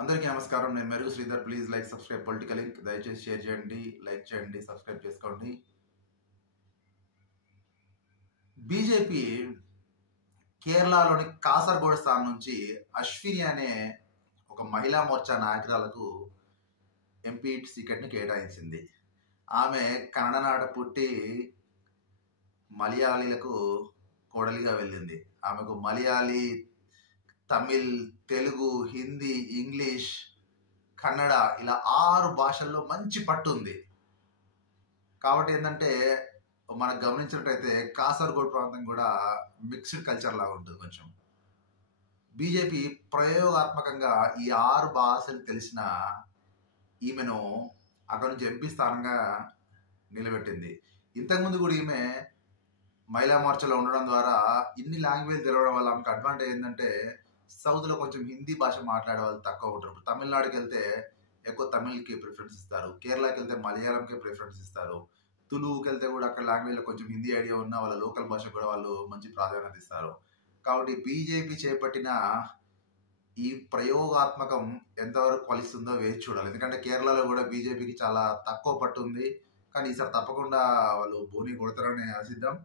అందరికీ నమస్కారం. నేను మెరుగు Sridhar. Please like, subscribe political link. దయచేసి షేర్ చేయండి, లైక్ చేయండి, సబ్స్క్రైబ్ చేసుకోండి. బీజేపీ కేరళలోని కాసర్గోడ్ స్థానం నుంచి అశ్విని అనే ఒక మహిళా మోర్చా నాయకురాలకు ఎంపీ సీట్ని కేటాయించింది. ఆమె కన్నడ నాట పుట్టి మలయాళీలకు కోడలిగా వెళ్ళింది. ఆమెకు మలయాళీ, తమిళ్, తెలుగు, హిందీ, ఇంగ్లీష్, కన్నడ ఇలా 6 భాషల్లో మంచి పట్టు ఉంది. కాబట్టి ఏంటంటే మనకు గమనించినట్టయితే కాసర్గోడ్ ప్రాంతం కూడా మిక్స్డ్ కల్చర్ లాగా ఉంటుంది కొంచెం. బీజేపీ ప్రయోగాత్మకంగా ఈ 6 భాషలు తెలిసిన ఈమెను అక్కడ నుంచి ఎంపీ స్థానంగా నిలబెట్టింది. ఇంతకుముందు కూడా ఈమె మహిళా మోర్చాలో ఉండడం ద్వారా ఇన్ని లాంగ్వేజ్ తెలవడం వల్ల ఆమెకు అడ్వాంటేజ్ ఏంటంటే సౌత్లో కొంచెం హిందీ భాష మాట్లాడే వాళ్ళు తక్కువ ఉంటారు. ఇప్పుడు తమిళనాడుకి వెళ్తే ఎక్కువ తమిళ్కి ప్రిఫరెన్స్ ఇస్తారు, కేరళకి వెళ్తే మలయాళంకి ప్రిఫరెన్స్ ఇస్తారు, తులువుకి వెళ్తే కూడా అక్కడ లాంగ్వేజ్లో కొంచెం హిందీ ఐడియా ఉన్న వాళ్ళ లోకల్ భాష కూడా వాళ్ళు మంచి ప్రాధాన్యత ఇస్తారు. కాబట్టి బీజేపీ చేపట్టిన ఈ ప్రయోగాత్మకం ఎంతవరకు ఫలిస్తుందో వేచి చూడాలి. ఎందుకంటే కేరళలో కూడా బీజేపీకి చాలా తక్కువ పట్టు ఉంది. కానీ ఈసారి తప్పకుండా వాళ్ళు బోని కొడతారని ఆశిద్దాం.